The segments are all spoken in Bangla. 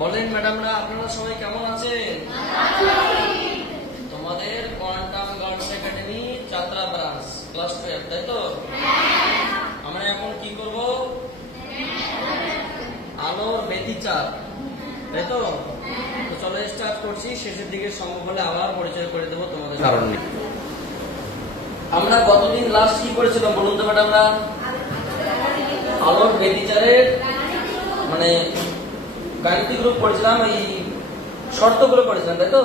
বলেন ম্যাডামরা, আপনারা সবাই কেমন আছেন? তোমাদের কোয়ান্টাম গার্লস একাডেমি যাত্রা ব্রাঞ্চ ক্লাস 12, তাই তো? আমরা এখন কি করব? আলোর ব্যতিচার, তাই তো? তো চলো স্টার্ট করছি। শেষের দিকে সম্ভব হলে আবার পরিচয় করে দেবো তোমাদের কারণে। আমরা গতদিন লাস্ট কি করেছিলাম বলুন তো ম্যাডামরা? আলোর ব্যতিচারের মানে গাণিতিক রূপ পড়েছিলাম, এই শর্তগুলো পড়েছিলাম, তাই তো?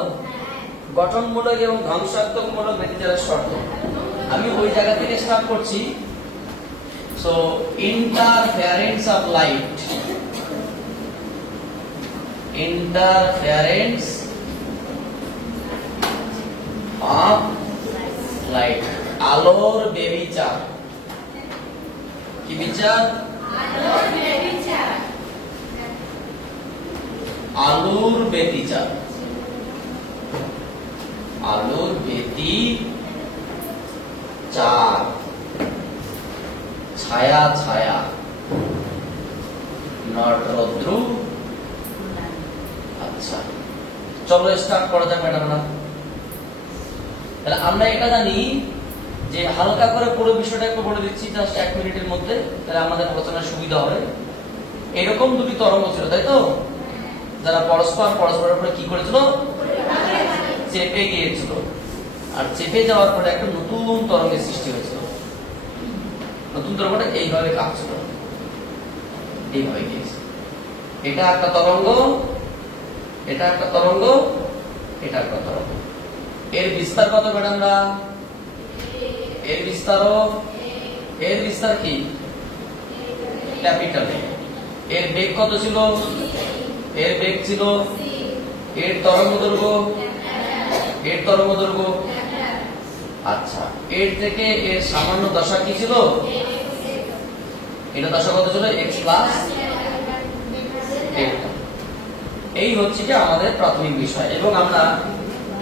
গঠনমূলক এবং ধ্বংসাত্মকমূলক ব্যতিচারের শর্ত। আমি ওই জায়গা থেকে স্টার্ট করছি। So interference of light, interference of light, আলোর ব্যতিচার। কি বিচার? আলোর ব্যতিচার, আলোর ব্যতিচার, ছায়া ছায়া, নট রৌদ্র। আচ্ছা, চলো স্টার্ট করা যাক ম্যাডামরা। তাহলে আমরা এটা জানি যে হালকা করে পুরো বিষয়টা একটু বলে দিচ্ছি জাস্ট 1 মিনিটের মধ্যে, তাহলে আমাদের আলোচনার সুবিধা হবে। এরকম দুটি তরঙ্গ ছিল, তাই তো? যারা পরস্পরের উপরে কি করেছিল? চেপে গিয়েছিল। আর চেপে যাওয়ার পরে একটা নতুন তরঙ্গের সৃষ্টি হয়েছিল। নতুন তরঙ্গটা এইভাবে কাঁপছিল, এইভাবে গিয়েছে। এটা একটা তরঙ্গ, এটা একটা তরঙ্গ, এটা একটা তরঙ্গ। এর বিস্তার কত ম্যাডামরা? এর বিস্তার কি? Capital A. এর বেগ কত ছিল? এর বেগ ছিল, এর তরঙ্গ দৈর্ঘ্য, আচ্ছা, এর থেকে এর সামান্য দশা কি ছিল? এটা দশা কত ছিল? x plus delta. এই হচ্ছে কি আমাদের প্রাথমিক বিষয়। এবং আমরা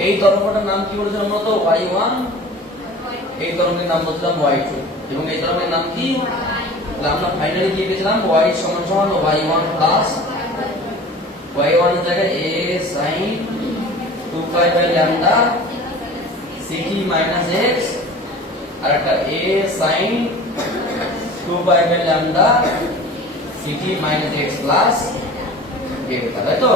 এই তরঙ্গটার নাম কি বলেছিলাম বলতো? y1। এই তরঙ্গের নাম বলছিলাম y2। এবং এই তরঙ্গের নাম কি? আমরা ফাইনালি কি পেয়েছিলাম? y সমান সমান y1 প্লাস y1 এর জায়গায় a sin 2 pi lambda ct minus x, আর একটা a sin 2 pi lambda ct minus x plus delta, তাই তো?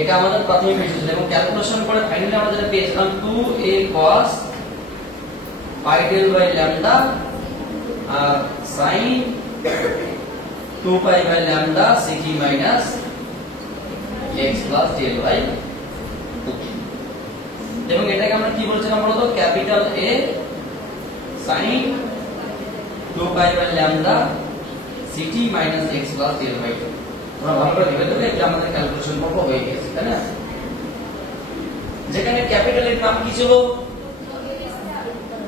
এটা আমাদের প্রাথমিক বিষয় ছিল। এবং ক্যালকুলেশন করে ফাইনালি আমরা যেটা পেয়েছিলাম 2a cos pi del by lambda আর sin 2 pi by lambda ct minus x plus del by 2। এবং এটাকে আমরা কি বলছিলাম বলতো? Capital A sin 2 pi by lambda ct minus x plus del by 2। তোমরা ভালো করে ভেবে দেখো, এটা আমাদের ক্যালকুলেশন পর্ব হয়ে গেছে, তাই না? যেখানে ক্যাপিটালের নাম কি ছিল?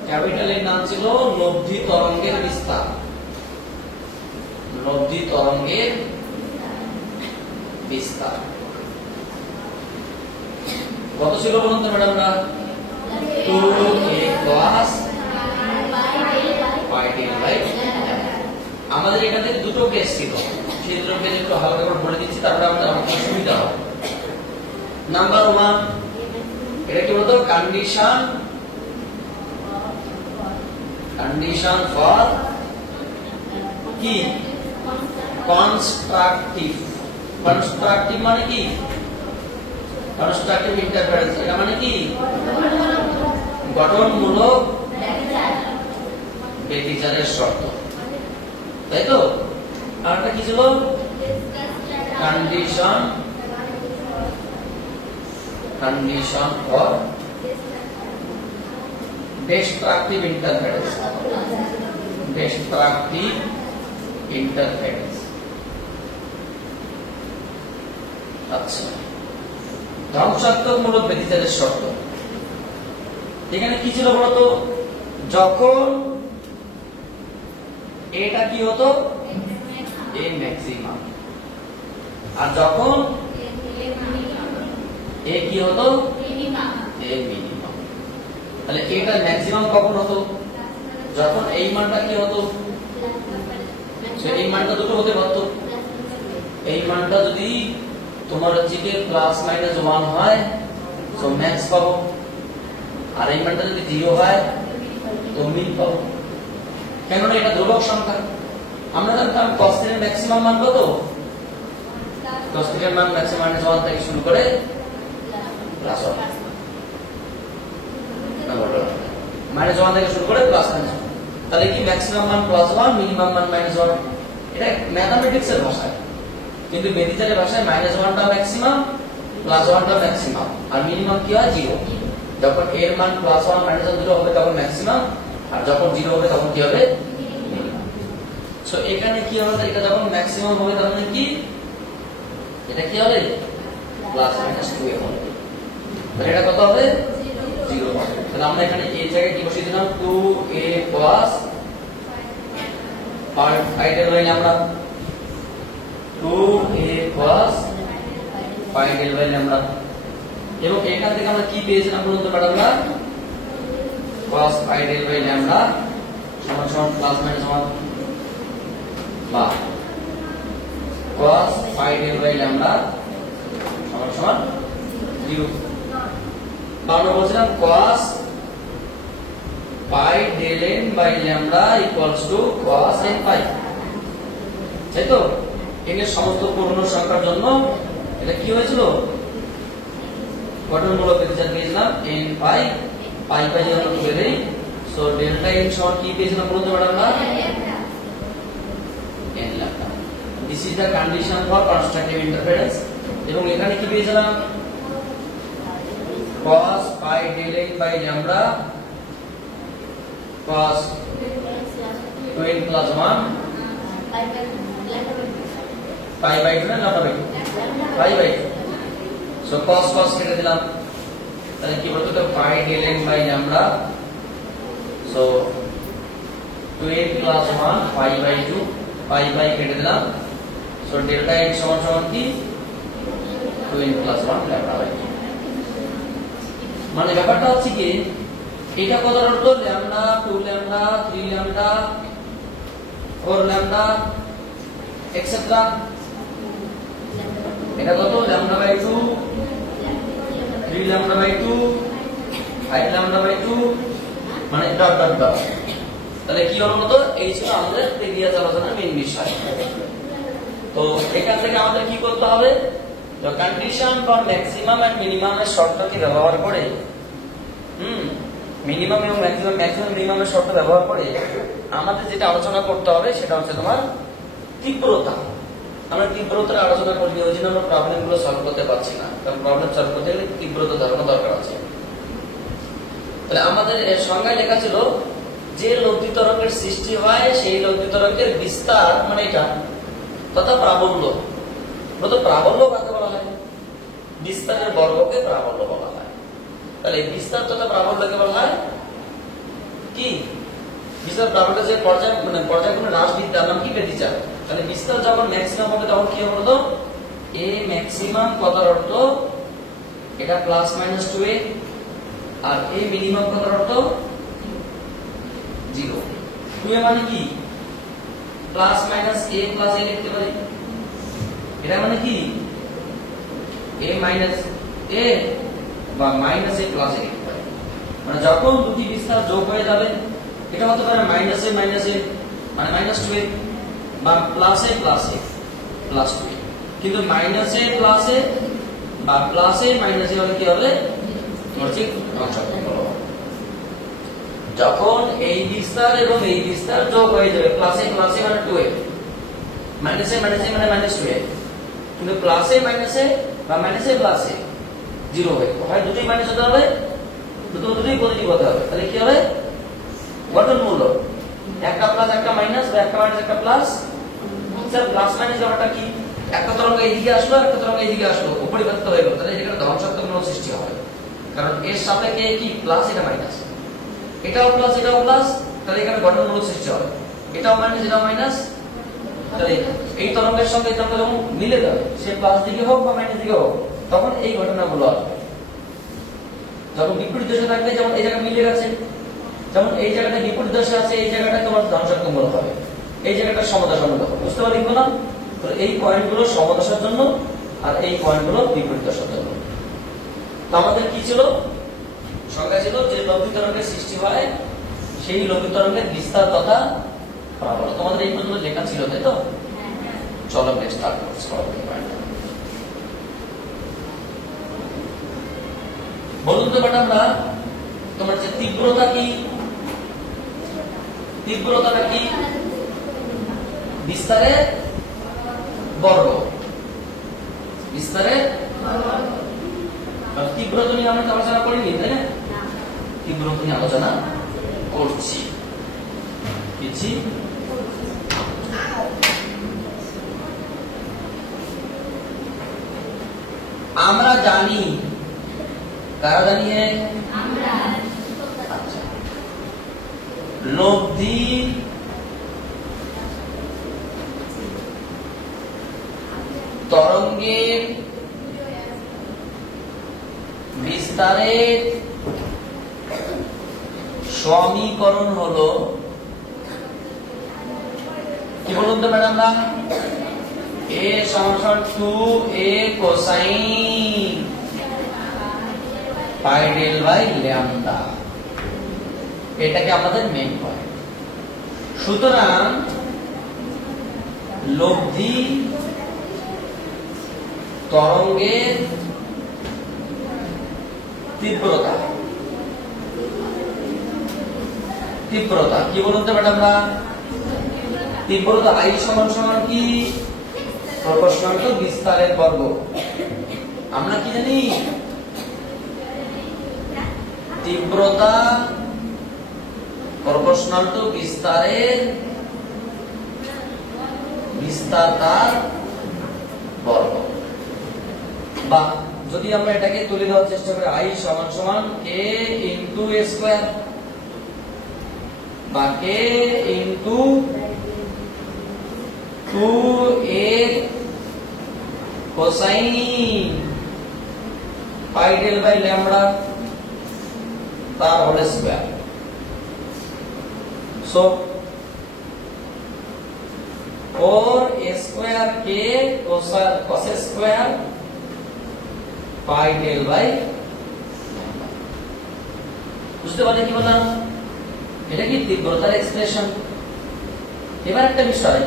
ক্যাপিটালের নাম ছিল লব্ধি তরঙ্গের বিস্তার। লব্ধি তরঙ্গের বিস্তার কত ছিল বলুন তো ম্যাডামরা? 2a cos pi del by. আমাদের এখানে দুটো কেস ছিল, সেই দুটো কেস একটু হালকা করে বলে দিচ্ছি, তারপরে আমাদের সুবিধা হবে। নাম্বার 1, এটা কি বলতো? কন্ডিশন ফর কি? কনস্ট্রাকটিভ। কনস্ট্রাকটিভ মানে কি? কনস্ট্রাকটিভ ইন্টারফারেন্স, এটা মানে কি? গঠনমূলক ব্যতিচারের শর্ত, তাই তো? আর একটা কি ছিল? Condition for destructive interference. আচ্ছা, ধ্বংসাত্মকমূলক ব্যতিচারের শর্ত। এখানে কি ছিল বলতো? যখন এটা কি হতো? a maximum. আর যখন a কি হতো? a minimum. তাহলে এটা ম্যাক্সিমাম কখন হতো? যখন এই মানটা কি হতো? এই মানটা দুটো হতে পারতো, এই মানটা যদি তোমার হচ্ছে কি প্লাস মাইনাস 1 হয় তো ম্যাক্স পাবো, আর এই মানটা যদি 0 হয় তো মিন পাবো। কেননা এটা ধ্রুবক সংখ্যা। আমরা জানতাম cos এর ম্যাক্সিমাম মান কত? cos এর মান ম্যাক্সিমাম -1 থেকে শুরু করে প্লাস 1, -1 থেকে শুরু করে প্লাস 1। তাহলে কি ম্যাক্সিমাম মান +1, মিনিমাম মান -1? এটা ম্যাথমেটিক্সের ভাষায়। কিন্তু মেডিকেলের ভাষায় -1 টা ম্যাক্সিমাম, +1 টা ম্যাক্সিমাম, আর মিনিমাম কি হয় 0। যখন এর মান +1 -1 দুটো হবে তখন ম্যাক্সিমাম, আর যখন 0 হবে তখন কি হবে? সো এখানে কি হবে? এটা যখন ম্যাক্সিমাম হবে তখন কি এটা কি হবে? +-2a হবে। তাহলে এটা কত হবে? 0 হবে। তাহলে আমরা এখানে এই জায়গায় কি বসিয়ে দিলাম? 2a cos পার্ট আইডেল লাইনে আমরা 2a cos pi del by lambda, এবং এখান থেকে আমরা কি পেয়েছিলাম বলুন তো ম্যাডামরা? cos pi del by lambda সমান সমান +-1 বা cos pi del by lambda সমান সমান 0। বা আমরা বলছিলাম cos pi del n by lambda equals to cos n pi, তাই তো? এর সমস্ত পূর্ণ সংখ্যার জন্য এটা কি হয়েছিল? গঠনমূলক প্রতিচার পেয়েছিলাম n পাই, পাই পাই যখন তুলে দেই, সো ডেল্টা n সমান কি পেয়েছিলাম বলুন তো ম্যাডাম? না n lambda. This is the condition for constructive interference. এবং এখানে কি পেয়েছিলাম? cos pi del n by lambda cos 2n plus 1 pi by 2 না lambda by 2? Pi by 2। So cos cos কেটে দিলাম, তাহলে কি বলতো? তো pi del n by lambda, so 2n plus 1 pi by 2, pi by কেটে দিলাম, সো ডেল্টা n সমান সমান কি? 2n plus 1 lambda by 2। মানে ব্যাপারটা হচ্ছে কি এটা কত অর্থ? Lambda, 2 lambda, 3 lambda, 4 lambda etcetera. এটা কত? Lambda by 2, 3 lambda by 2, 5 lambda by 2, মানে ডট ডট ডট। তাহলে কি হলো তো? এই ছিল আমাদের প্রিভিয়াস আলোচনার মেইন বিষয়। তো এখান থেকে আমাদের কি করতে হবে? তো condition for maximum and minimum এর শর্তকে ব্যবহার করে মিনিমাম এবং ম্যাক্সিমাম, ম্যাক্সিমাম মিনিমামের শর্ত ব্যবহার করে আমাদের যেটা আলোচনা করতে হবে সেটা হচ্ছে তোমার তীব্রতা। আমরা তীব্রতার আলোচনা করি, ওই জন্য আমরা প্রবলেমগুলো সলভ করতে পারছি না, কারণ প্রবলেম সলভ করতে গেলে তীব্রতা ধারণা দরকার আছে। তাহলে আমাদের সংজ্ঞায় লেখা ছিল যে লব্ধি তরঙ্গের সৃষ্টি হয় সেই লব্ধি তরঙ্গের বিস্তার মানে এটা তথা প্রাবল্য। প্রাবল্য কাকে বলা হয়? বিস্তারের বর্গকে প্রাবল্য বলা হয়। তাহলে বিস্তার তথা প্রাবল্যকে বলা হয় কি? বিস্তার প্রাবল্য যে পর্যায় মানে পর্যায়ক্রমে হ্রাস বৃদ্ধি, তার নাম কি? ব্যতিচার। তাহলে বিস্তার যখন ম্যাক্সিমাম হবে তখন কি হবে বলতো? এ ম্যাক্সিমাম কথার অর্থ এটা +-2a, আর এ মিনিমাম কথার অর্থ 0। 2a মানে কি? +-a + a লিখতে পারি। এটা মানে কি? a - a বা -a + a লিখতে পারি। মানে যখন দুটি বিস্তার যোগ হয়ে যাবে এটা হতে পারে -a - a মানে -2a, বা +a + a +2a। কিন্তু -a + a বা +a - a হলে কি হবে? তোমার ঠিক ধ্বংসাত্মক হবে। যখন এই বিস্তার এবং এই বিস্তার যোগ হয়ে যাবে, +a + a মানে 2a, -a - a মানে -2a, কিন্তু +a - a বা -a + a 0 হয়, দুটোই মাইনাস হতে হবে, দুটোই পজিটিভ হতে হবে। তাহলে কি হবে? গঠনমূলক, একটা প্লাস একটা মাইনাস, বা একটা মাইনাস একটা প্লাস। স্যার প্লাস মাইনাস ব্যাপারটা কি? একটা তরঙ্গ এইদিকে আসলো, একটা তরঙ্গ এইদিকে আসলো, উপরিবর্তিত হয়ে গেল, তাহলে এখানে ধ্বংসাত্মক মূলক সৃষ্টি হবে। কারণ এর সাপেক্ষে কি প্লাস, এটা মাইনাস, এটাও প্লাস এটাও প্লাস, তাহলে এখানে গঠনমূলক সৃষ্টি হবে। এটাও মাইনাস এটাও মাইনাস, তাহলে এই তরঙ্গের সঙ্গে এই তরঙ্গ যখন মিলে যাবে, সে প্লাস দিকে হোক বা মাইনাস দিকে হোক, তখন এই ঘটনাগুলো আসবে। যখন বিপরীত দশা থাকবে, যেমন এই জায়গা মিলে গেছে, যেমন এই জায়গাটা বিপরীত দশা আছে, এই জায়গাটা তোমার ধ্বংসাত্মক মূলক হবে, এই জায়গাটা সমতা হবে। বুঝতে পারলি না? তো এই পয়েন্টগুলো সমদশার জন্য আর এই পয়েন্টগুলো বিপরীত দশার জন্য। তো আমাদের কি ছিল সংজ্ঞা ছিল যে লব্ধি তরঙ্গের সৃষ্টি হয় সেই লব্ধি তরঙ্গের বিস্তার তথা প্রাবল্য। তোমাদের এই পর্যন্ত লেখা ছিল তাই তো? চলো নেক্সট স্টার্ট করছি পরবর্তী পয়েন্ট। বলুন তো ম্যাডামরা তোমার যে তীব্রতা কি? তীব্রতাটা কি? বিস্তারের বর্গ। বিস্তারের তীব্রতা নিয়ে আমরা আলোচনা করিনি তাই না? তীব্রতা নিয়ে আলোচনা করছি। আমরা জানি, কারা জানিয়ে? আচ্ছা, লব্ধি তরঙ্গের বিস্তারের সমীকরণ হলো কি বলুন তো ম্যাডামরা? a সমান 2a cosine pi del by lambda. এটাকে আমাদের মেইন পয়েন্ট। সুতরাং লব্ধি তরঙ্গের তীব্রতা কি বলুন তো ম্যাডামরা? তীব্রতা I সমান সমান কি? প্রপোর্শনাল টু বিস্তারের বর্গ। আমরা কি জানি? তীব্রতা প্রপোর্শনাল টু বিস্তারের বিস্তার তার বর্গ। বা যদি আমরা এটাকে তুলে দেওয়ার চেষ্টা করি I সমান সমান k ইনটু a স্কয়ার বা k into 2a cosine pi del by lambda তার whole square. So 4a square k cos square pi del by lambda. বুঝতে পারলে কি বললাম? এটা কি তীব্রতার এক্সপ্রেশন। এবার একটা বিষয়,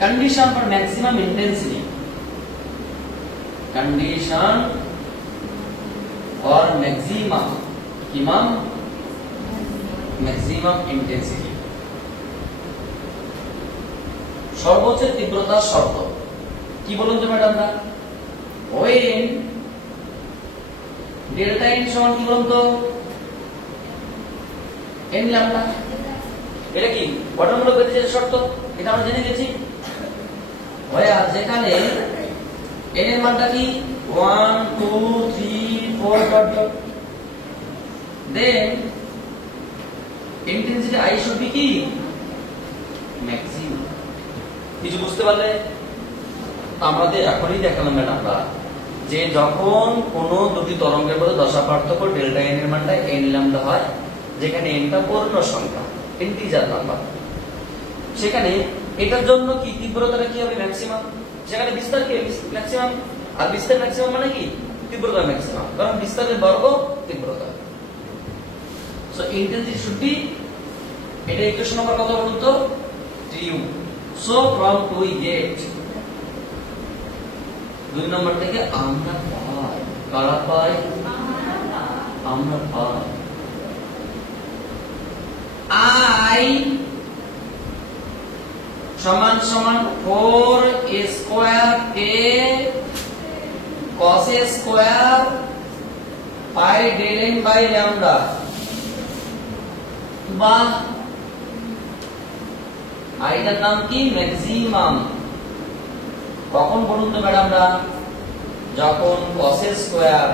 condition for maximum intensity. Condition for maximum intensity. সর্বোচ্চ তীব্রতার শর্ত কি বলুন তো ম্যাডামরা? when ডেল্টা n সমান কি বলুন তো? n lambda. এটা কি গঠনমূলক গতিজের শর্ত, এটা আমরা জেনে গেছি। যেখানে n এর মানটা কি 1 2 3 4 dot dot, then intensity I should be কি ম্যাক্সিমাম। কিছু বুঝতে পারলে? আমাদের এখনই দেখালাম ম্যাডামরা যে যখন কোন দুটি তরঙ্গের মধ্যে দশা পার্থক্য ডেল্টা n এর মানটা n ল্যামডা হয়, যেখানে n টা পূর্ণ সংখ্যা ইন্টিজার নাম্বার, সেখানে এটার জন্য কি তীব্রতাটা কি হবে? ম্যাক্সিমাম। সেখানে বিস্তার কি ম্যাক্সিমাম, আর বিস্তার ম্যাক্সিমাম মানে কি তীব্রতা ম্যাক্সিমাম, কারণ বিস্তারের বর্গ তীব্রতা। সো ইন্টেন্সিটি শুড বি, এটা ইকুয়েশন নাম্বার কত বলুন তো? 2। সো ফ্রম 2 we get 2 নম্বর থেকে আমরা পাই, কারা পাই? আমরা পাই I সমান সমান 4a square k cos a square pi del n by lambda. বা আইটার নাম কি? ম্যাক্সিমাম। কখন বলুন তো ম্যাডামরা? যখন cos a square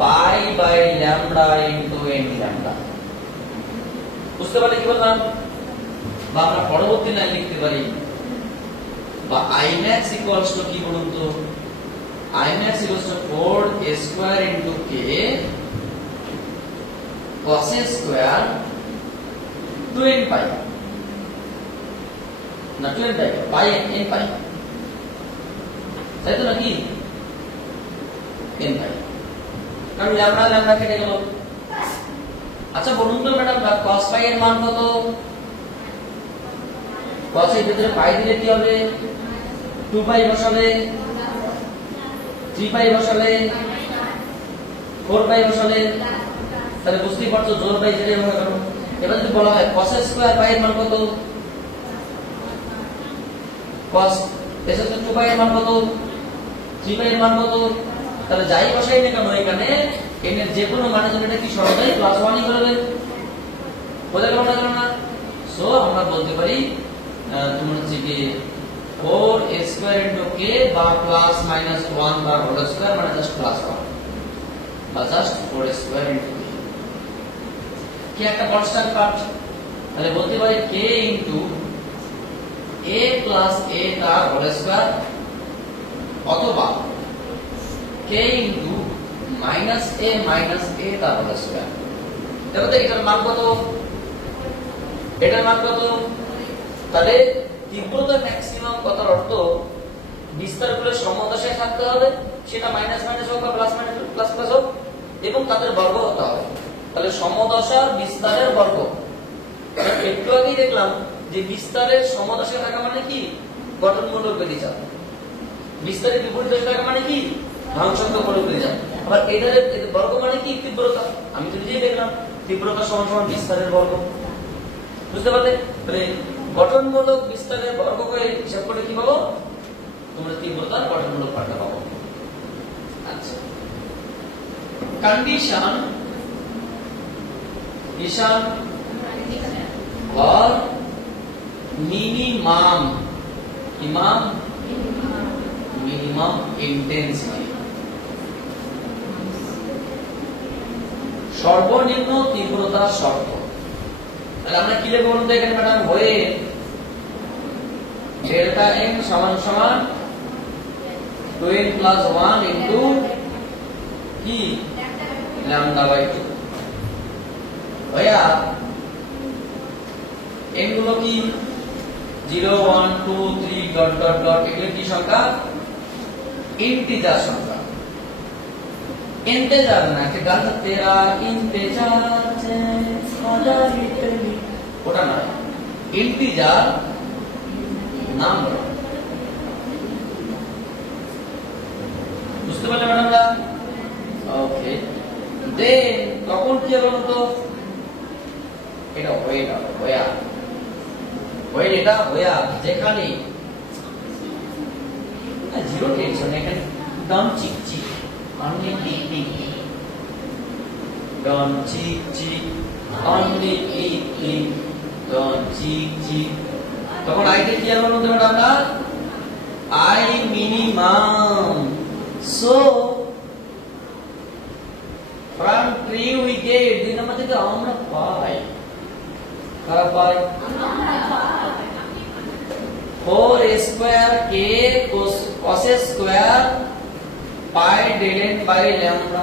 pi by lambda into n lambda. বুঝতে পারলে কি বললাম? বা আমরা পরবর্তী লাইন লিখতে পারি, বা Imax ইকুয়ালস টু কি বলুন তো? Imax equals to 4a square into k cos a square 2n পাই। না 2n পাই পাই n পাই, তাই তো নাকি n পাই, কারণ ল্যামডা ল্যামডা কেটে গেল। আচ্ছা বলুন তো ম্যাডাম cos পাই এর মান কত? cos এর ভিতরে পাই দিলে কি হবে? 2 পাই বসালে, 3 পাই বসালে, 4 পাই বসালে, তাহলে বুঝতেই পারছো জোর পাই যেটা হবে কারণ। এবার যদি বলা হয় cos স্কয়ার পাই এর মান কত? cos এসে তো 2 পাই এর মান কত? 3 পাই এর মান কত? তাহলে যাই বসাই না কেন এখানে n এর যে কোনো মানের জন্য এটা কি সহজেই +1 ই করবে, বোঝা গেল না? সো আমরা বলতে পারি তোমার হচ্ছে কি 4a স্কয়ার ইনটু k বা প্লাস মাইনাস 1 বা হোল স্কয়ার মানে জাস্ট প্লাস 1 বা just 4a square into k, কি একটা কনস্ট্যান্ট পার্ট, তাহলে বলতে পারি k into a plus a তার হোল স্কয়ার অথবা k ইনটু মাইনাস a তার হোল স্কয়ার। দেখো তো এটার মান কত, এটার মান কত? তাহলে তীব্রতা ম্যাক্সিমাম কথার অর্থ বিস্তারগুলো সমদশায় থাকতে হবে, সেটা মাইনাস মাইনাস হোক বা প্লাস মাইনাস প্লাস প্লাস হোক, এবং তাদের বর্গ হতে হবে। তাহলে সমদশার বিস্তারের বর্গ। একটু আগেই দেখলাম যে বিস্তারের সমদশায় থাকা মানে কি গঠনমূলক ব্যতিচাপ, বিস্তারের বিপরীত দশায় থাকা মানে কি ধ্বংসাত্মক ব্যতিচাপ। আবার এটার বর্গ মানে কি তীব্রতা, আমি তো নিজেই দেখলাম তীব্রতা সমান সমান বিস্তারের বর্গ, বুঝতে পারলে? তাহলে গঠনমূলক বিস্তারের বর্গ করে হিসাব করে কি পাবো? তোমরা তীব্রতার গঠনমূলক পাল্টা পাবো। আচ্ছা কন্ডিশন or minimum intensity, সর্বনিম্ন তীব্রতার শর্ত। তাহলে আমরা কি লিখব বলুন তো এখানে ম্যাডাম? হয়ে ডেল্টা n সমান সমান 2n প্লাস 1 ইনটু কি ল্যামডা বাই 2। ভাইয়া n গুলো কি 0 1 2 3 ডট ডট ডট এগুলো কি সংখ্যা? ইন্টিজার সংখ্যা। ইন্টিজার না কি গান তেরা ইন্টিজার আছে মজা ইত্যাদি, ওটা না, ইন্টিজার নাম্বার। বুঝতে পারলে ম্যাডামরা? ওকে, দেন তখন কি হবে বলতো? এটা হয়ে গেল হয়া, হয়ে এটা হয়া যেখানে জিরো টেনশন, এখানে ডান চিক চিক অনলি টিক টিক, ডান চিক চিক অনলি টিক টিক, ডান চিক চিক। তখন আইতে কি হবে বলতো ম্যাডামরা? I minimum. So from tree we get, দুই নম্বর থেকে আমরা পাই, কারা পাই? 4a square k cos square pi del n by lambda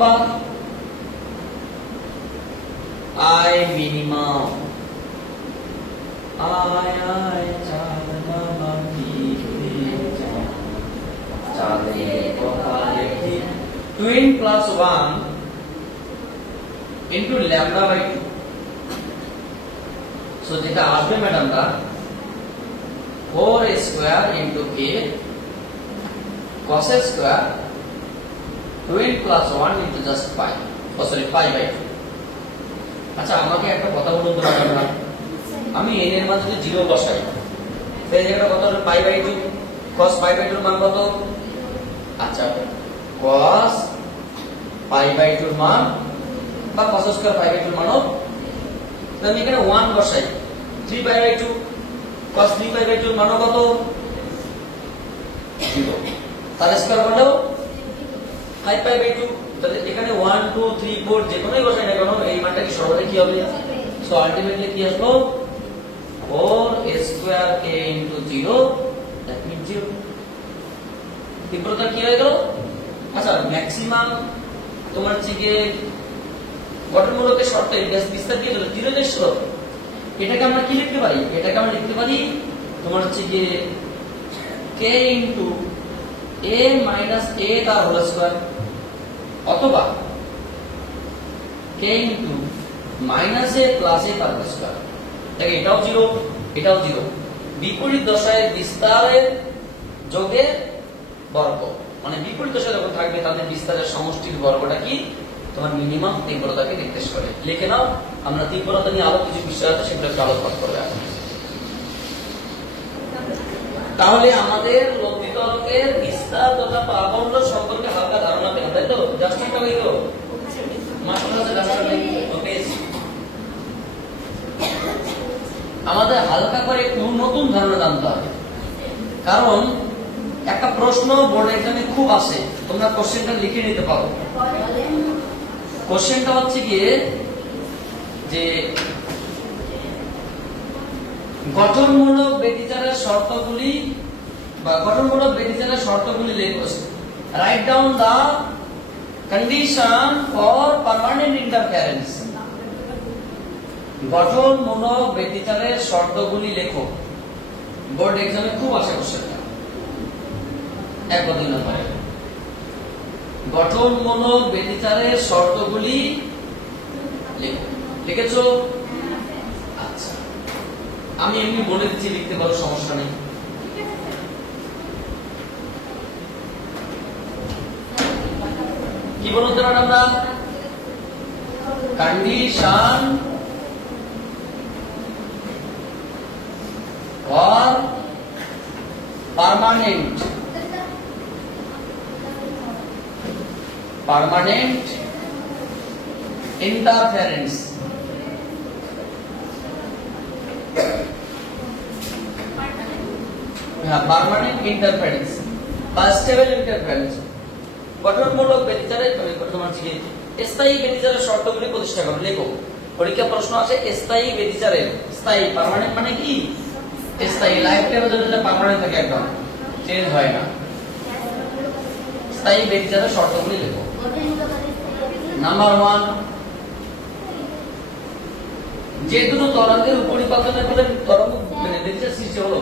বা I minimum I চাঁদা চাঁদে কথা লিখি 2n plus 1 into lambda by 2। so যেটা আসবে ম্যাডামরা 4a square into k cos square 2n plus 1 into just pi, oh sorry pi by 2। আচ্ছা আমাকে একটা কথা বলুন তো ম্যাডামরা, আমি n এর মান যদি 0 বসাই তাহলে এটা কত হবে? pi by 2। cos pi by 2 এর মান কত? আচ্ছা cos pi by 2 এর মান বা cos square pi by 2 এর মান হোক, তাহলে আমি এখানে 1 বসাই, 3 pi by 2 cos 3 pi by 2 এর মান কত? 0। তাহলে স্কয়ার করলেও 5 pi by 2। তাহলে এখানে 1 2 3 4 যে কোনোই বসাই না কেন এই মানটা কি সর্বদা কি হবে? সো আলটিমেটলি কি আসলো? 4a square k into 0 that means 0। তীব্রতা কি হয়ে গেল? আচ্ছা ম্যাক্সিমাম তোমার যে গঠনমূলকের শর্তে বিস্তার দিয়ে দিল 0 তে ছিল, এটাকে আমরা কি লিখতে পারি? এটাকে আমরা লিখতে পারি তোমার হচ্ছে গিয়ে k into a minus a তার হোল স্কয়ার, অথবা k into minus a plus a তার হোল স্কয়ার। দেখো এটাও 0, এটাও 0। বিপরীত দশায় বিস্তারের যোগের বর্গ, মানে বিপরীত দশায় যখন থাকবে তাদের বিস্তারের সমষ্টির বর্গটা কি? তোমার মিনিমাম তীব্রতাকে নির্দেশ করে। লিখে নাও, আমরা তীব্রতা নিয়ে আরো কিছু বিষয় আছে সেগুলো একটু আলোচনা করবো এখন। তাহলে আমাদের লব্ধি ত্বরকের বিস্তার তথা প্রাবল্য সম্পর্কে হালকা ধারণা পেলাম, তাই তো? জাস্ট একটা হইল আমাদের হালকা করে একটু নতুন ধারণা জানতে হবে, কারণ একটা প্রশ্ন বোর্ড এক্সামে খুব আসে, তোমরা কোশ্চেনটা লিখে নিতে পারো। কোশ্চেনটা হচ্ছে গিয়ে যে গঠনমূলক ব্যতিচারের শর্তগুলি বা গঠনমূলক ব্যতিচারের শর্তগুলি লেখো। Right down the condition for permanent interference. গঠনমূলক ব্যতিচারের শর্তগুলি লেখো। বোর্ড এক্সামে খুব আসে কোশ্চেনটা, 1 বা 2 নম্বরে। গঠনমূলক ব্যতিচারের শর্তগুলি লেখো। লিখেছো? আচ্ছা, আমি এমনি বলে দিচ্ছি, লিখতে পারো, সমস্যা নেই। কি বলতে পারি আমরা? Condition for permanent interference. Permanent interference বা স্টেবল ইন্টারফারেন্স। গঠনমূলক ব্যতিচারে তোমার কি স্থায়ী ব্যতিচারের শর্তগুলি প্রতিষ্ঠা করো। লেখো, পরীক্ষা প্রশ্ন আসে স্থায়ী ব্যতিচারের। স্থায়ী, পার্মানেন্ট মানে কি? স্থায়ী, লাইফ টাইমে যদি পার্মানেন্ট থাকে, একদম চেঞ্জ হয় না। স্থায়ী ব্যতিচারের শর্তগুলি লেখো। নাম্বার 1, যে দুটো তরঙ্গের উপরিপাতনের ফলে তরঙ্গ মানে ব্যতিচার সৃষ্টি হলো।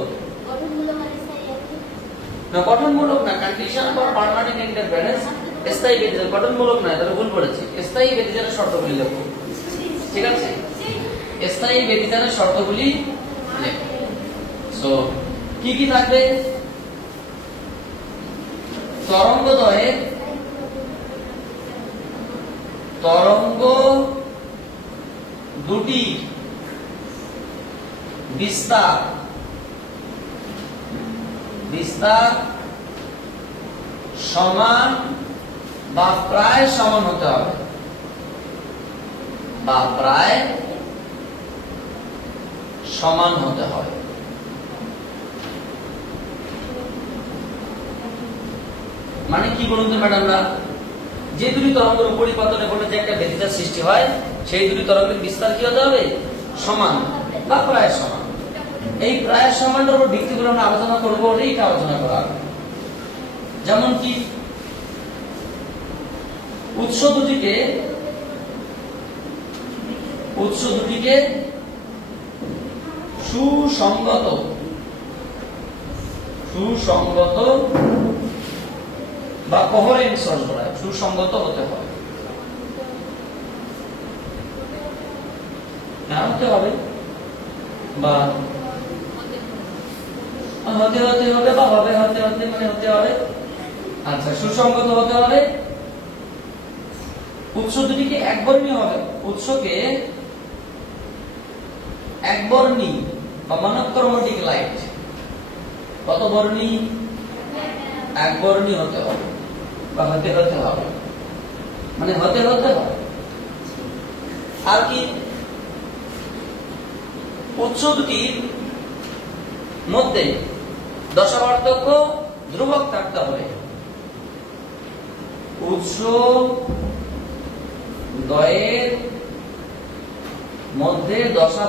না, গঠনমূলক না, কন্ডিশন ফর পার্মানেন্ট ইন্টারফারেন্স। স্থায়ী ব্যতিচার, গঠনমূলক না, এটা ভুল বলেছি। স্থায়ী ব্যতিচারের শর্তগুলি লেখো, ঠিক আছে? স্থায়ী ব্যতিচারের শর্তগুলি লেখো। সো কি কি থাকবে? তরঙ্গ দুটি বিস্তার সমান বা প্রায় সমান হতে হবে, বা প্রায় সমান হতে হবে। মানে কি বলুন তো ম্যাডামরা? যে দুটি তরঙ্গের উপরিপাতনের ফলে যে একটা ব্যতিচার সৃষ্টি হয়, সেই দুটি তরঙ্গের বিস্তার কি হতে হবে? সমান বা প্রায় সমান। এই প্রায় সমানের উপর ভিত্তি করে আমরা আলোচনা করবো, এইটা আলোচনা করা হবে। যেমন কি উৎস দুটিকে সুসংগত বা কোহেরেন্ট সোর্স বলা হয়, সুসংগত হতে হবে। না হতে হবে বা হতে হবে বা হবে হতে মানে হতে হবে। আচ্ছা, সুসংগত হতে হবে। উৎস দুটিকে একবর্ণীয় হবে। উৎসকে একবর্ণী বা মনোক্রোমেটিক লাইট। কত বর্ণী? একবর্ণী হতে হবে বা হতে হবে, মানে হতে হবে। আর কি? উৎস দুটির মধ্যে দশা পার্থক্য ধ্রুবক থাকতে হবে। উৎস দ্বয়ের মধ্যে দশা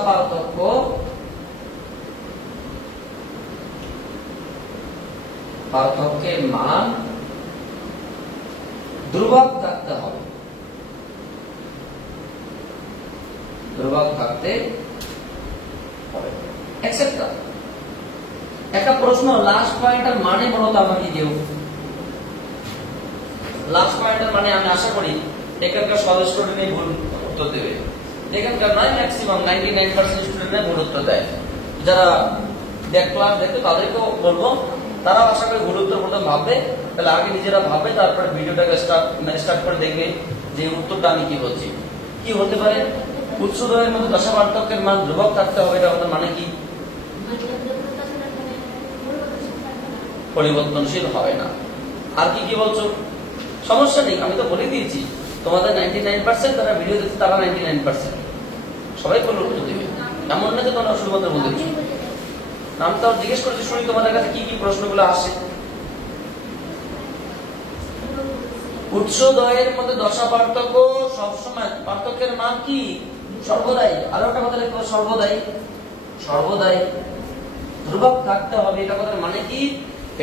পার্থক্যের মান ধ্রুবক থাকতে হবে। ধ্রুবক থাকতে এটসেট্রা। একটা প্রশ্ন লাস্ট পয়েন্টের মানে মূলত আমাকে দিও। লাস্ট পয়েন্টের মানে আমি আশা করি এখানকার সব স্টুডেন্টই ভুল উত্তর দেবে। এখানকার নয় ম্যাক্সিমাম 99% স্টুডেন্টরা ভুল উত্তর দেয়। যারা দেখতো তাদেরকেও বলবো, তারাও আশা করি ভুল উত্তর প্রথম ভাববে। তাহলে আগে নিজেরা ভাববে, তারপরে ভিডিওটাকে স্টার্ট করে দেখবে যে উত্তরটা আমি কি বলছি। কি হতে পারে? উৎসদয়ের মধ্যে দশা পার্থক্যের মান ধ্রুবক থাকতে হবে, এটা আমাদের মানে কি? পরিবর্তনশীল হবে না। আর কি কি বলছো? সমস্যা নেই, আমি তো বলে দিয়েছি তোমাদের 99% যারা ভিডিও দেখছে তারা 99% সবাই ভুল উত্তর দেবে। এমন না যে তোমরা শুধুমাত্র বলে দিচ্ছ। আমি তো জিজ্ঞেস করছি, শুনি তোমাদের কাছে কি কি প্রশ্নগুলো আসে। উৎসদয়ের মধ্যে দশা পার্থক্য সবসময় পার্থক্যের মান কি? সর্বদাই। আরো একটা কথা লিখবো, সর্বদাই ধ্রুবক থাকতে হবে। এটা কথার মানে কি?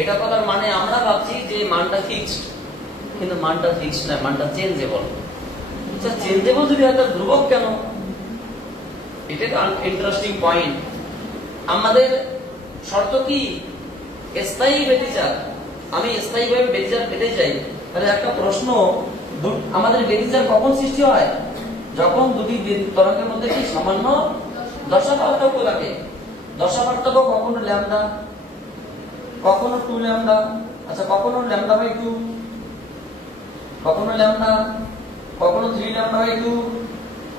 এটা কথার মানে আমরা ভাবছি যে মানটা ফিক্সড, কিন্তু মানটা ফিক্সড নয়, মানটা চেঞ্জেবল। আচ্ছা চেঞ্জেবল যদি হয় তাহলে ধ্রুবক কেন? এটা একটা ইন্টারেস্টিং পয়েন্ট। আমাদের শর্ত কি? স্থায়ী ব্যতিচার। আমি স্থায়ীভাবে ব্যতিচার পেতে চাই। তাহলে একটা প্রশ্ন, আমাদের ব্যতিচার কখন সৃষ্টি হয়? যখন দুটি তরঙ্গের মধ্যে কি সামান্য দশা পার্থক্য থাকে। দশা পার্থক্য কখনো ল্যামডা, কখনো 2 ল্যামডা, আচ্ছা কখনো ল্যামডা বাই 2, কখনো ল্যামডা, কখনো 3 ল্যামডা বাই 2,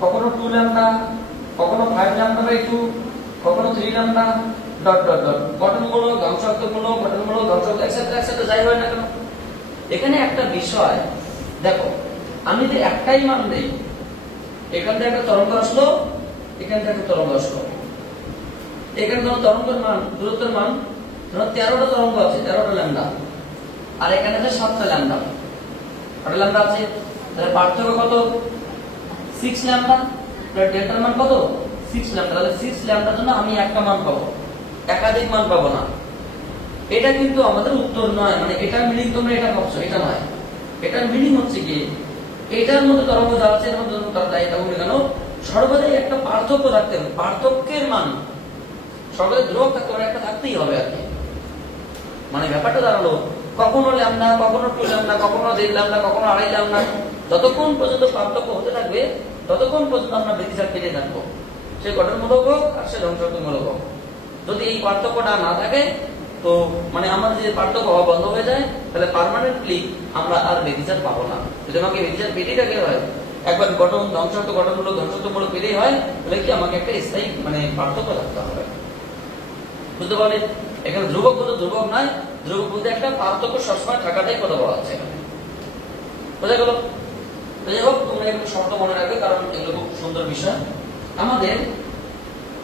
কখনো 2 ল্যামডা, কখনো 5 ল্যামডা বাই 2, কখনো 3 ল্যামডা ডট ডট ডট। গঠনমূলক, ধ্বংসাত্মকমূলক, গঠনমূলক, ধ্বংসাত্মক, এক্সেট্রা এক্সেট্রা যাই হয় না কেন। এখানে একটা বিষয় দেখো, আমি যে একটাই মান দেই, এখান থেকে একটা তরঙ্গ আসলো, এখান থেকে একটা তরঙ্গ আসলো, এখানে ধরো তরঙ্গের মান, দূরত্বের মান ধরো 13টা তরঙ্গ আছে, 13টা ল্যামডা, আর এখানে আছে 7টা ল্যামডা, 8টা ল্যামডা আছে। তাহলে পার্থক্য কত? 6 ল্যামডা। ডেল্টার মান কত? 6 ল্যামডা। তাহলে 6 ল্যামডার জন্য আমি একটা মান পাবো, একাধিক মান পাবো না। এটা কিন্তু আমাদের উত্তর নয়, মানে এটার মিনিং তোমরা এটা ভাবছো, এটা নয়। এটার মিনিং হচ্ছে কি, এটার মধ্যে তরঙ্গ যাচ্ছে, এর মধ্যে তারা দায়ী থাকুক কেন, সর্বদাই একটা পার্থক্য থাকতে হবে। পার্থক্যের মান সর্বদাই ধ্রুবক থাকতে হবে, একটা থাকতেই হবে আর কি। মানে ব্যাপারটা দাঁড়ালো, কখনো ল্যামডা, কখনো 2 ল্যামডা, কখনো 1.5 ল্যামডা, কখনো 2.5 ল্যামডা, যতক্ষণ পর্যন্ত পার্থক্য হতে থাকবে ততক্ষণ পর্যন্ত আমরা ব্যতিচার পেতে থাকবো, সে গঠনমূলক হোক আর সে ধ্বংসাত্মকমূলক হোক। যদি এই পার্থক্যটা না থাকে, তো মানে আমার যে পার্থক্য হওয়া বন্ধ হয়ে যায়, তাহলে পার্মানেন্টলি আমরা আর ব্যতিচার পাবো না। যদি আমাকে ব্যতিচার পেতেই থাকে হয়, একবার গঠন ধ্বংসাত্মক, গঠনমূলক, ধ্বংসাত্মকমূলক পেতেই হয়, তাহলে কি আমাকে একটা স্থায়ী মানে পার্থক্য থাকতে হবে। বুঝতে পারলে? এখানে ধ্রুবক বলতে ধ্রুবক নয়, ধ্রুবক বলতে একটা পার্থক্য সবসময় থাকাটাই কথা বলা হচ্ছে এখানে। বোঝা গেল? যাই হোক, তোমরা একটু শর্ত মনে রাখবে, কারণ এগুলো খুব সুন্দর বিষয়। আমাদের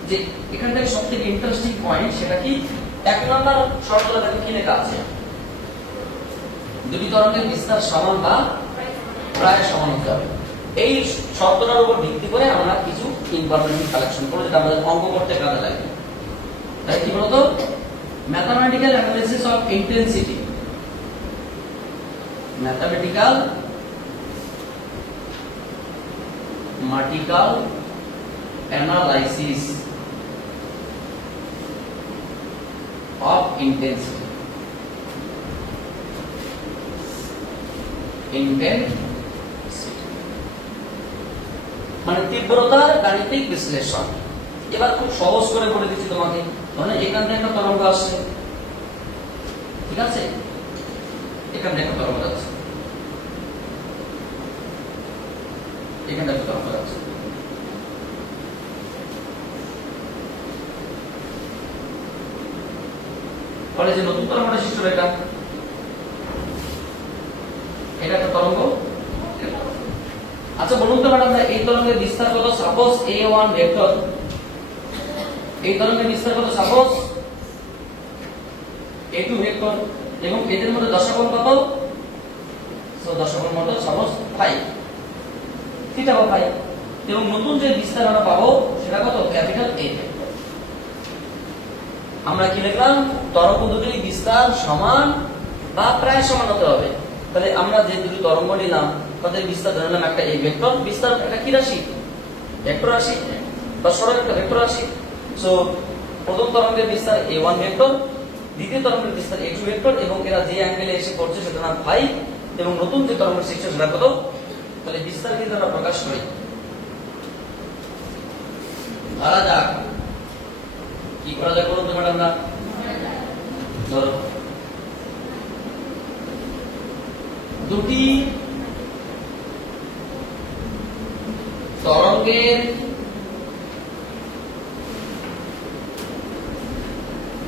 যে এখান থেকে সব থেকে ইন্টারেস্টিং পয়েন্ট সেটা কি, 1 নম্বর শর্তটা দেখো কি লেখা আছে, দুটি তরঙ্গের বিস্তার সমান বা প্রায় সমান হতে হবে। এই শর্তটার উপর ভিত্তি করে আমরা কিছু ইনফরমেশন কালেকশন করব, যেটা আমাদের অঙ্ক করতে কাজে লাগবে। তাই কি বলতো, mathematical analysis of intensity, mathematical analysis of intensity, মানে তীব্রতার গাণিতিক বিশ্লেষণ। এবার খুব সহজ করে বলে দিচ্ছি তোমাকে, মানে এখান থেকে একটা তরঙ্গ আসছে, ঠিক আছে, এখান থেকে একটা তরঙ্গ যাচ্ছে, এখান থেকে একটা তরঙ্গ যাচ্ছে, ফলে যে নতুন তরঙ্গটা সৃষ্টি হলো, এটা একটা তরঙ্গ। আচ্ছা বলুন তো ম্যাডাম, এই তরঙ্গের বিস্তার কত? সাপোজ a1 ভেক্টর, এই তরঙ্গের বিস্তার কত? সাপোজ a2 ভেক্টর, এবং এদের মধ্যে দশাকোণ কত? সো দশাকোণ মত সাপোজ 5 থিটা বা 5, এবং নতুন যে বিস্তার আমরা পাবো সেটা কত? Capital A vector. আমরা কি লিখলাম? তরঙ্গ দুটির বিস্তার সমান বা প্রায় সমান হতে হবে। তাহলে আমরা যে দুটি তরঙ্গ নিলাম তাদের বিস্তার ধরে নিলাম একটা এই ভেক্টর বিস্তার, একটা কি রাশি? ভেক্টর রাশি বা সরল একটা ভেক্টর রাশি। সো প্রথম তরঙ্গের বিস্তার a1 ভেক্টর, দ্বিতীয় তরঙ্গের বিস্তার a2 ভেক্টর, এবং এরা যে অ্যাঙ্গেলে এসে পড়ছে সেটা নাম ফাই, এবং নতুন যে তরঙ্গের সৃষ্টি সেটা কত? তাহলে বিস্তার কিন্তু আমরা প্রকাশ করি। ধরা যাক, কি করা যায় বলুন তো ম্যাডাম? না ধরো দুটি তরঙ্গের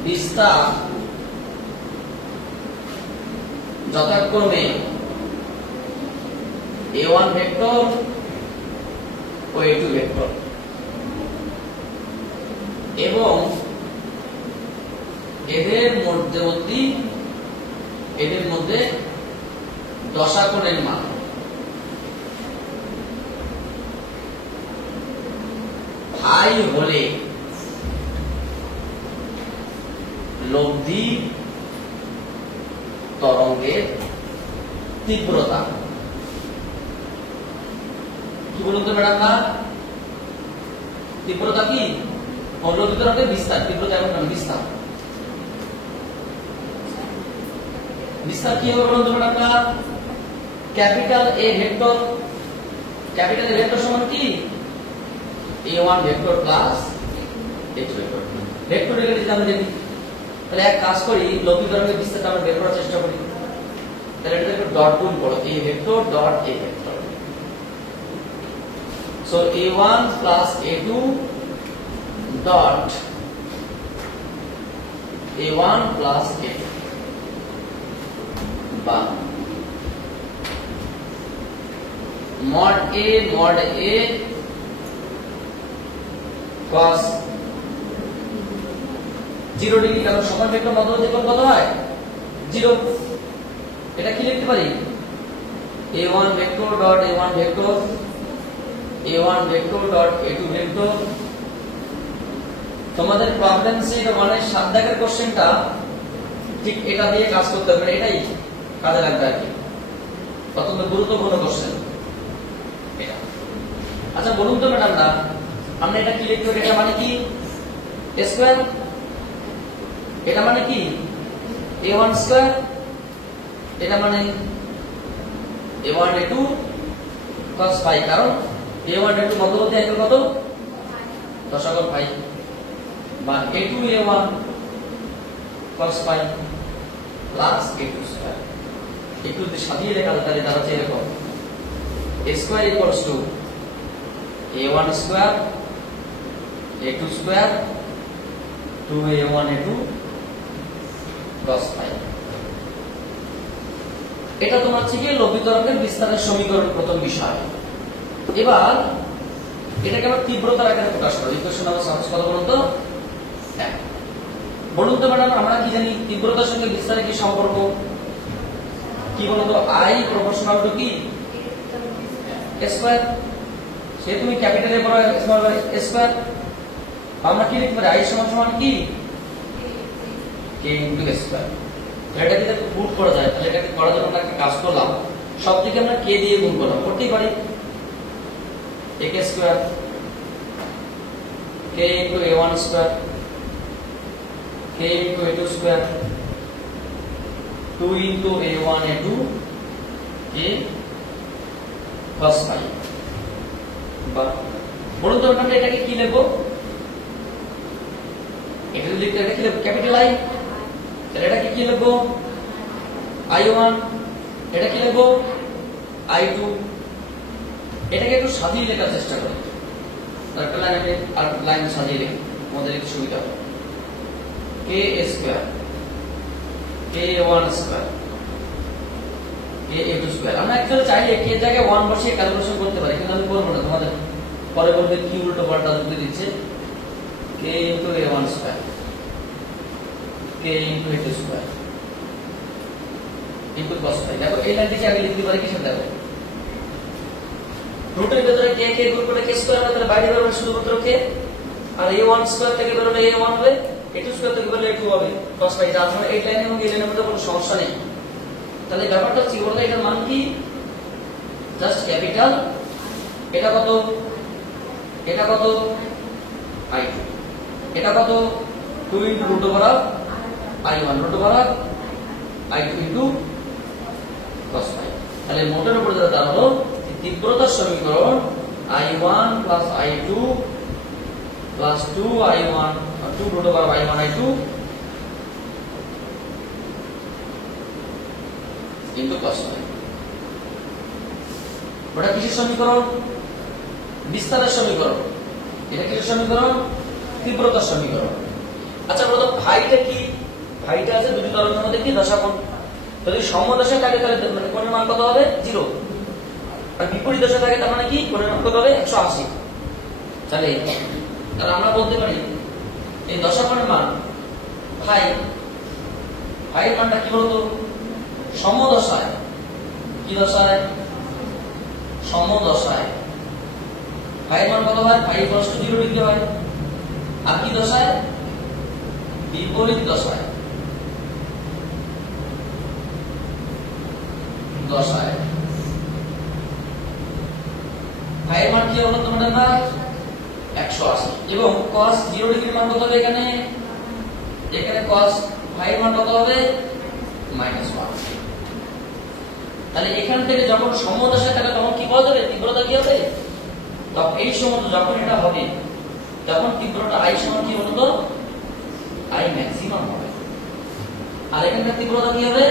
বিস্তার যথাক্রমে a1 ভেক্টর ও a2 ভেক্টর, এবং এদের মধ্যে দশাকোণের মান ফাই হলে লব্ধি তরঙ্গের তীব্রতা কি বলুন তো ম্যাডাম? না তীব্রতা কি? লব্ধি তরঙ্গের বিস্তার, তীব্রতা এমন বিস্তার। বিস্তার কি হবে বলুন তো ম্যাডাম? না capital A vector, capital A vector সমান কি? a1 vector plus a2 vector. Vector relative আমরা জানি, তাহলে এক কাজ করি, লব্ধি তরঙ্গের বিস্তারটা আমরা বের করার চেষ্টা করি। তাহলে এটা একটু ডট গুণ করো, a vector dot a vector. So a1 plus a2 dot a1 plus a2 বা mod a cos 0 ডিগ্রি, কারণ সমান ভেক্টর মধ্যবর্তী কোণ কত হয়? 0। এটা কি লিখতে পারি? a1 vector dot a1 vector, a1 vector dot a2 vector. তোমাদের প্রবলেম সেট মানে 7 দাগের কোশ্চেনটা ঠিক এটা দিয়ে কাজ করতে হবে, এটাই কাজে লাগবে আর কি, অত্যন্ত গুরুত্বপূর্ণ কোশ্চেন এটা। আচ্ছা বলুন তো ম্যাডাম, না আমরা এটা কি লিখতে পারি? এটা মানে কি a স্কয়ার, এটা মানে কি a1 স্কয়ার, এটা মানে a1 a2 cos phi, কারণ a1 a2 মধ্যবর্তী অ্যাঙ্গেল কত? দশাকোণ phi, বা a2 a1 cos phi plus a2 square. একটু যদি সাজিয়ে লেখা যায় তাহলে দাঁড়াচ্ছে এরকম, a square equals to a1 square a2 square 2a1 a2 cos phi। এটা তোমার হচ্ছে কি লব্ধি তরঙ্গের বিস্তারের সমীকরণ প্রথম বিষয়। এবার এটাকে আবার তীব্রতার আকারে প্রকাশ করো। ইকুয়েশন নাম্বার সহজ কথা বলুন তো। বলুন তো ম্যাডাম, আমরা কি জানি তীব্রতার সঙ্গে বিস্তারের কি সম্পর্ক? কি বলুন তো? I প্রপোর্শনাল টু কি a স্কয়ার। সে তুমি ক্যাপিটাল এ বড় স্মল a স্কয়ার, আমরা কি লিখতে পারি? I সমান সমান কি k ইনটু a স্কয়ার। এটা যদি পুট করা যায় তাহলে এটাকে করার জন্য আমরা একটা কাজ করলাম, সব থেকে আমরা k দিয়ে গুণ করলাম, করতেই পারি a square k into a1 square k into a2 square 2 into a1 a2 k cos phi। বা বলুন তো আমরা এটাকে কি লিখবো? এটা যদি লিখতে এটা কি লিখবো? Capital I। তাহলে এটাকে কি লিখবো? I1। এটা কি লিখবো? I2। এটাকে একটু সাজিয়ে লেখার চেষ্টা করি, একটা লাইনে আর লাইন সাজিয়ে লিখি, আমাদের একটু সুবিধা হবে। k square k1 square k2 square. আমরা অ্যাকচুয়ালি চাইলে k এর জায়গায় 1 বসিয়ে ক্যালকুলেশন করতে পারি, কিন্তু আমি করব না, তোমাদের পরে বলবে কি উল্টো পাল্টা যুক্তি দিচ্ছে। k into a1 square k into a2 square into cos phi। দেখো এই লাইনটিকে আমি লিখতে পারি কিসের দেখো, রুটের ভিতরে k k গুণ করলে k স্কয়ার হবে, তাহলে বাইরে বের হবে শুধুমাত্র k, আর a1 স্কয়ার থেকে বের হলে a1 হবে, a2 স্কয়ার থেকে বের হলে a2 হবে cos phi। যার মানে এই লাইন এবং এই লাইনের মধ্যে কোনো সমস্যা নেই। তাহলে ব্যাপারটা হচ্ছে বলতে এটার মান কি? Just capital. এটা কত? এটা কত? I2। এটা কত? 2 into root over of I1 root over of I2 into cos phi। তাহলে মোটের উপর যেটা দাঁড়ালো তীব্রতার সমীকরণ I1 plus I2 plus 2I1 2 root over I1 I2 into cos phi। ওটা কিসের সমীকরণ? বিস্তারের সমীকরণ। এটা কিসের সমীকরণ? তীব্রতার সমীকরণ। আচ্ছা বলো তো ফাইটা কি? ফাইটা আছে দুটি তরঙ্গের মধ্যে কি দশাকোণ। যদি সমদশায় থাকে তাহলে মানে কোণের মান কত হবে? 0। আর বিপরীত দশায় থাকে তার মানে কি? কোণের মান কত হবে? 180। তাহলে আমরা বলতে পারি এই দশাকোণের মান ফাই ফাইয়ের মানটা কি বলতো? সমদশায় কি দশায়? সমদশায় ফাইয়ের মান কত হয়? ফাই = 0 ডিগ্রি হয়। আর কি দশায়? বিপরীত দশায় ফাইয়ের মান কি হলো তোমাদের না 180 এবং cos 0 ডিগ্রির মান কত হবে এখানে? এখানে cos ফাইয়ের মান কত হবে? -1। তাহলে এখান থেকে যখন সমদশায় থাকে তখন কি পাওয়া যাবে? তীব্রতা কি হবে? তখন এই সময় যখন এটা হবে তখন তীব্রতা I সমান কি বলতো? I ম্যাক্সিমাম হবে। আর এখানকার তীব্রতা কি হবে?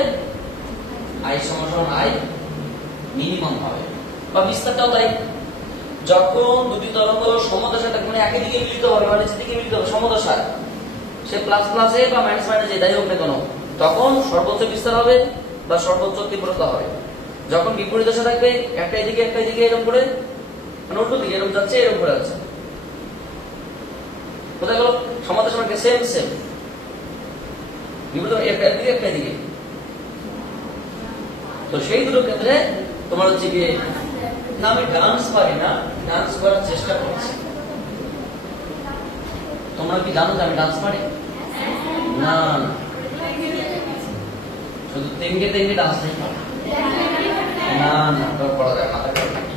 I সমান I মিনিমাম হবে। বা বিস্তারটাও তাই, যখন দুটি তরঙ্গ সমদশায় থাকে মানে একই দিকে মিলিত হবে মানে নিচের দিকে মিলিত হবে সমদশায়, সে প্লাস প্লাস এ বা মাইনাস মাইনাস এ যাই হোক না কেন, তখন সর্বোচ্চ বিস্তার হবে বা সর্বোচ্চ তীব্রতা হবে। যখন বিপরীত দশা থাকবে একটা এদিকে এরকম করে মানে উল্টো দিকে এরকম যাচ্ছে এরকম করে আছে, কোথায় গেল? সমদশা মানে সেম বিপরীত একটা দিকে। তো সেই দুটো ক্ষেত্রে তোমার হচ্ছে গিয়ে না আমি ডান্স পারি না, ডান্স করার চেষ্টা করছি। তোমরা কি জানো যে আমি ডান্স পারি? না, শুধু তেঙ্গে ডান্স নেই পারি না, তো পড়া যায় মাথা খারাপ নাকি?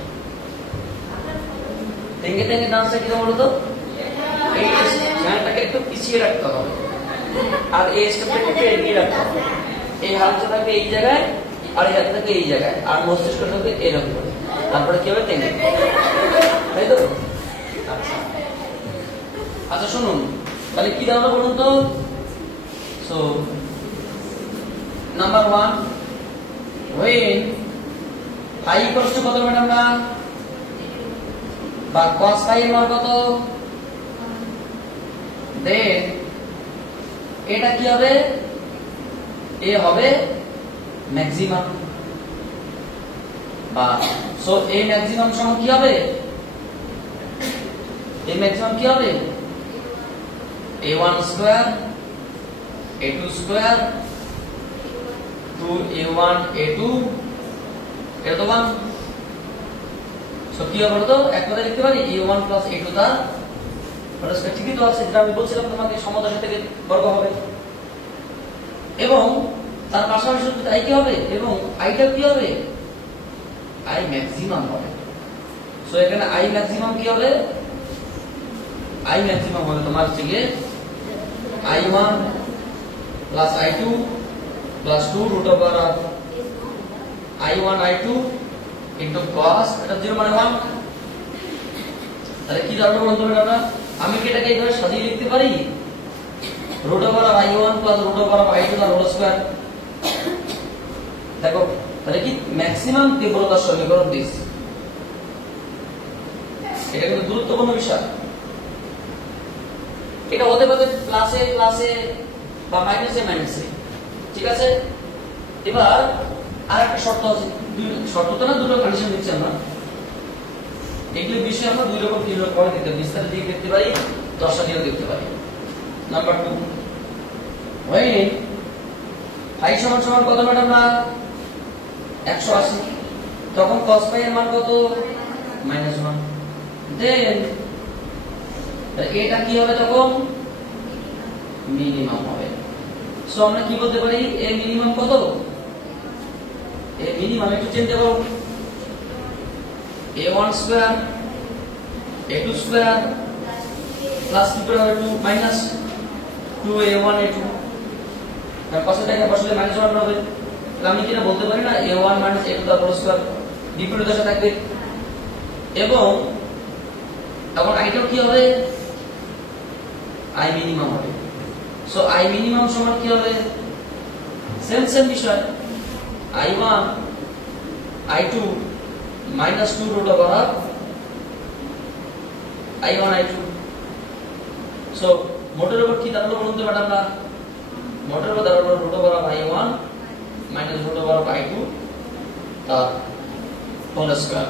তেঙ্গে ডান্সটা কি বলতো? এই চ্যানেলটাকে একটু পিছিয়ে রাখতে হবে আর এই স্টেপটাকে একটু এগিয়ে রাখতে হবে। এই হাতটা থাকবে এই জায়গায় আর এই হাতটা থাকবে এই জায়গায় আর মস্তিষ্ক থাকবে এরকম করে, তারপরে কি হবে? তেঙ্গে, তাই তো? আচ্ছা শুনুন, তাহলে কি দাঁড়ালো বলুন তো? So number 1, when phi equals to কত ম্যাডাম না? বা cos phi এর মান কত? দেন এটা কি হবে? এ হবে ম্যাক্সিমাম। বা সো এ ম্যাক্সিমাম সমান কি হবে? এ ম্যাক্সিমাম কি হবে? a1 square a2 square 2a1 a2 এটা তো 1। সো কি হবে তো? এক কথায় লিখতে পারি a1 plus a2 টা মানে সেটা ঠিকই তো আছে, যেটা আমি বলছিলাম তোমাকে সমদশা থেকে বর্গ হবে এবং তার পাশাপাশি শুধু তাই কি হবে এবং আইটা কি হবে? আই ম্যাক্সিমাম হবে। সো এখানে আই ম্যাক্সিমাম কি হবে? আই ম্যাক্সিমাম হবে তোমার হচ্ছে গিয়ে I1 plus I2 plus 2 root over of I1 I2 into cos এটা 0 মানে 1। তাহলে কি দাঁড়ালো বলতো এটা? আমি কি এটাকে এইভাবে সাজিয়ে লিখতে পারি? root over of I1 plus root over of I2 the whole square। দেখো তাহলে কি ম্যাক্সিমাম তীব্রতার সমীকরণ দিস। এটা কিন্তু গুরুত্বপূর্ণ বিষয়। এটা হতে পারে প্লাসে বা মাইনাসে, ঠিক আছে? এবার আরেকটা শর্ত আছে, শর্ত তো না দুটো কন্ডিশন দিচ্ছি আমরা। এগুলো বিষয় আমরা দুই রকম তিন রকম করে দিতে বিস্তারিত দিয়ে দেখতে পারি, দশা দিয়েও দেখতে পারি। নাম্বার 2, when phi সমান কত ম্যাডাম না? 180, তখন cos phi এর মান কত? -1। দেন এটা কি হবে তখন? মিনিমাম হবে। সো আমরা কি বলতে পারি? এ মিনিমাম কত? এ মিনিমাম একটু চিন্তা করো, a1 square a2 square plus কি করে হবে 2 মাইনাস 2a1 a2, পাশে থেকে বসলে -1 হবে। তাহলে আমি কিনা বলতে পারি না a1 - a2 হোল স্কয়ার বিপরীত দশা থাকবে। এবং এখন আইটাও কি হবে, i মিনিমাম হবে। সো i মিনিমাম সমান কি হবে, সেম বিষয়, i1 i2 -2 root over i1 i2। So মোটের উপর কি দাঁড়ালো বলুন তো ম্যাডাম, না মোটের উপর দাঁড়ালো root over i1 root over i2 তার হোল স্কয়ার।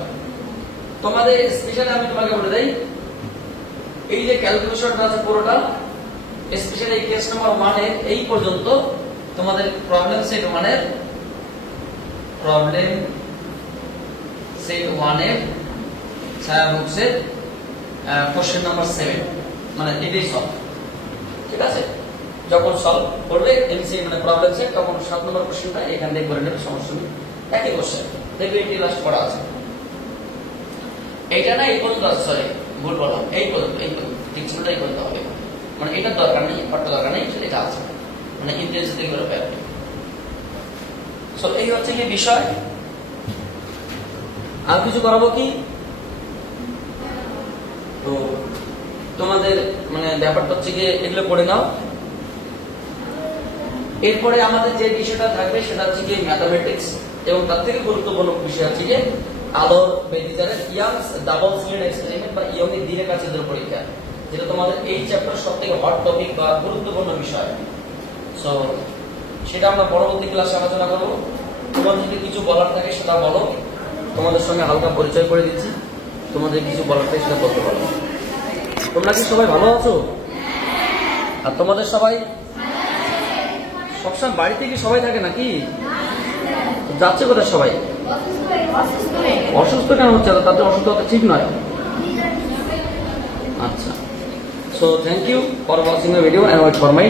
তোমাদের স্পেশালি আমি তোমাকে বলে দেই, এই যে ক্যালকুলেশনটা আছে পুরোটা স্পেশালি এই কেস নাম্বার 1 এর এই পর্যন্ত তোমাদের প্রবলেম সেট 1 এর ছায়া বুকসের কোশ্চেন নাম্বার 7 মানে এটাই সলভ, ঠিক আছে? যখন সলভ করবে এমসি মানে প্রবলেম সেট, তখন 7 নম্বর কোশ্চেনটা এখান থেকে করে নেবে, সমস্যা নেই, একই কোশ্চেন দেখবে এটি লাস্ট করা আছে। এইটা না এই পর্যন্ত আছে, সরি ভুল বললাম, এই পর্যন্ত ঠিক ছিল, এই পর্যন্ত হবে, মানে এটার দরকার নেই, পার্টটা দরকার নেই, এটা আছে মানে ইন্টেন্সিটি করে ব্যাপার। সো এই হচ্ছে কি বিষয়। আর কিছু করাবো কি? তো তোমাদের মানে ব্যাপারটা হচ্ছে গিয়ে এগুলো পড়ে নাও। এরপরে আমাদের যে বিষয়টা থাকবে সেটা হচ্ছে গিয়ে ম্যাথমেটিক্স, এবং তার থেকে গুরুত্বপূর্ণ বিষয় হচ্ছে যে আলোর ব্যতিচারের ইয়াংস ডাবল স্লিট এক্সপেরিমেন্ট বা ইয়ংয়ের দ্বিরেখা কাচিদ্র পরীক্ষা, যেটা তোমাদের এই চ্যাপ্টার সবথেকে হট টপিক বা গুরুত্বপূর্ণ বিষয়। সো সেটা আমরা পরবর্তী ক্লাসে আলোচনা করব। তোমাদের যদি কিছু বলার থাকে সেটা বলো, তোমাদের সঙ্গে হালকা পরিচয় করে দিচ্ছি, তোমাদের কিছু বলার থাকে সেটা বলতে পারো। তোমরা কি সবাই ভালো আছো? আর তোমাদের সবাই সবসময় বাড়িতে কি সবাই থাকে নাকি? যাচ্ছে কোথায় সবাই? অসুস্থ কেন হচ্ছে? তাদের অসুস্থতা ঠিক নয়। আচ্ছা, so thank you for watching the video and wait for my